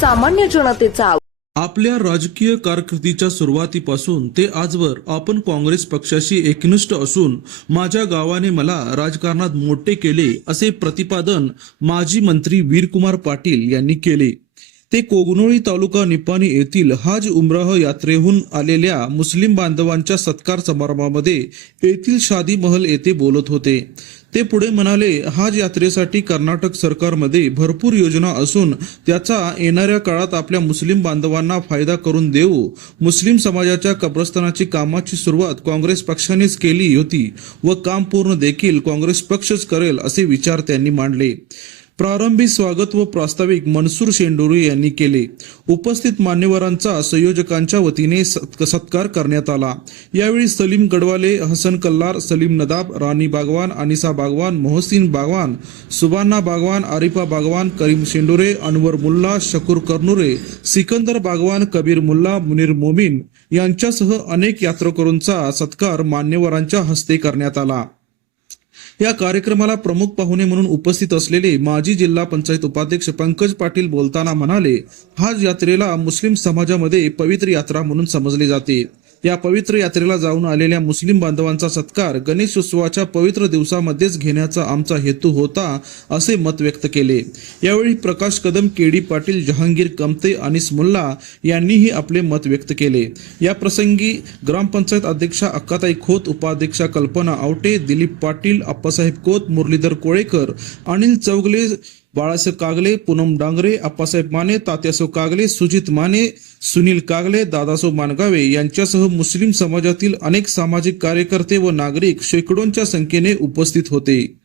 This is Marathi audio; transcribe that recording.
सामान्य जनतेचा आपल्या राजकीय कारकिर्दीच्या सुरुवातीपासून ते आजवर आपण काँग्रेस पक्षाशी एकनिष्ठ असून माझ्या गावाने मला राजकारणात मोठे केले असे प्रतिपादन माजी मंत्री वीरकुमार पाटील यांनी केले. ते कोगनोळी तालुका निपाणी येथील हाज उमराह यात्रेहून आलेल्या मुस्लिम बांधवांच्या सत्कार समारंभामध्ये येथील शादी महल येथे बोलत होते. ते पुढे म्हणाले हाज यात्रेसाठी कर्नाटक सरकारमध्ये भरपूर योजना असून त्याचा येणाऱ्या काळात आपल्या मुस्लिम बांधवांना फायदा करून देऊ. मुस्लिम समाजाच्या कब्रस्तानाची कामाची सुरुवात काँग्रेस पक्षानेच केली होती व काम पूर्ण देखील काँग्रेस पक्षच करेल असे विचार त्यांनी मांडले. प्रारंभी स्वागत व प्रास्ताविक मनसूर शेंडुरे यांनी केले. उपस्थित मान्यवरांचा संयोजकांच्या वतीने सत्- सत्कार करण्यात आला. यावेळी सलीम गडवाले हसन कल्लार सलीम नदाब राणी बागवान अनिसा बागवान मोहसिन बागवान सुबान्ना बागवान आरिफा बागवान करीम शेंडोरे अनवर मुल्ला शकूर करनुरे सिकंदर बागवान कबीर मुल्ला मुनीर मोमीन यांच्यासह अनेक यात्रेकरूंचा सत्कार मान्यवरांच्या हस्ते करण्यात आला. या कार्यक्रमाला प्रमुख पाहुणे म्हणून उपस्थित असलेले माजी जिल्हा पंचायत उपाध्यक्ष पंकज पाटील बोलताना म्हणाले हाज यात्रेला मुस्लिम समाजामध्ये पवित्र यात्रा म्हणून समजले जाते. या पवित्र यात्रेला जाऊन आलेल्या मुस्लिम बांधवांचा सत्कार गणेश उत्सवाच्या पवित्र दिवसामध्येच घेण्याचा आमचा हेतू होता असे मत व्यक्त केले. यावेळी प्रकाश कदम केडी पाटील जहांगीर कमते आणि स्मुल्ला यांनीही आपले मत व्यक्त केले. या प्रसंगी ग्रामपंचायत अध्यक्षा अक्काताई खोत उपाध्यक्षा कल्पना आवटे दिलीप पाटील अप्पासाहेब कोत मुरलीधर कोळेकर अनिल चौगले बाळासाहेब कागले पूनम डांगरे अप्पासाहेब माने तात्यासो कागले सुजित माने सुनील कागले दादासो मानगावे यांच्यासह मुस्लिम समाजातील अनेक सामाजिक कार्यकर्ते व नागरिक शेकडोंच्या संख्येने उपस्थित होते.